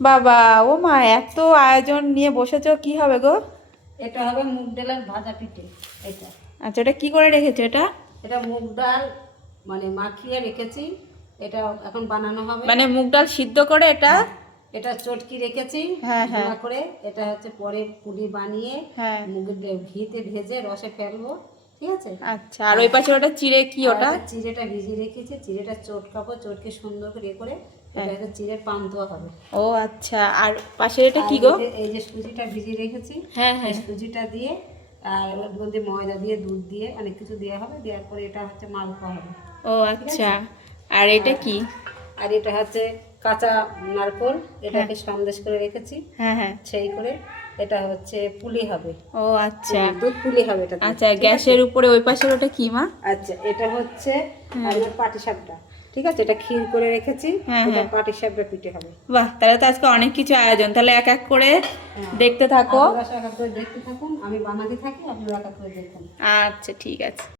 বাবা, ও মা, এত আয়োজন নিয়ে বসেছো, কি হবে গো? এটা হবে মুগ ডালের ভাজা পিঠে। এটা আচ্ছা, ওটা কি করে রেখেছো এটা? এটা মুগ ডাল মানে মাখিয়ে রেখেছি, এটা এখন বানানো হবে। মানে মুগ ডাল সিদ্ধ করে এটা? এটা চটকি রেখেছি হ্যাঁ হ্যাঁ গুঁড়া করে। এটা হচ্ছে পরে পুলি বানিয়ে হ্যাঁ। মুগের ঘিতে ভেজে রসে ফেলবো, ঠিক আছে। আচ্ছা, আর ওই পাশে ওটা চিড়ে, কি আর ওটা? একটা চিড়েটা ভিজিয়ে রেখেছি, চিড়েটা চটকাবো, চটকে সুন্দর করে করে এটা হচ্ছে চিড়ের পান্তুয়া হবে। ও আচ্ছা, আর পাশে এটা আর কি গো? এই যে সুজিটা ভিজিয়ে রেখেছি, হ্যাঁ এই হ্যাঁ। সুজিটা দিয়ে আর ওর মধ্যে ময়দা দিয়ে দুধ দিয়ে অনেক কিছু দেওয়া হবে, দেওয়ার পরে এটা হচ্ছে মালপোয়া হবে। ও আচ্ছা, আর এটা কি? আর এটা হচ্ছে কাঁচা নারকোল, এটাকে সন্দেশ করে রেখেছি হ্যাঁ হ্যাঁ। সেই করে। এটা হচ্ছে পুলি হবে। ও আচ্ছা দুধ পুলি হবে এটা। আচ্ছা, গ্যাসের উপরে ওই পাশের ওটা কি মা? আচ্ছা, এটা হচ্ছে আমাদের পাটিসাপটা, ঠিক আছে। এটা ক্ষীর করে রেখেছি, এটা পাটিসাপটা পিঠে হবে। বাহ, তাহলে তো আজকে অনেক কিছু আয়োজন। তাহলে এক এক করে দেখতে থাকো। আপনারা এক এক করে দেখতে থাকুন, আমি বানাতে থাকি, আপনারা এক এক করে দেখুন। আচ্ছা, ঠিক আছে।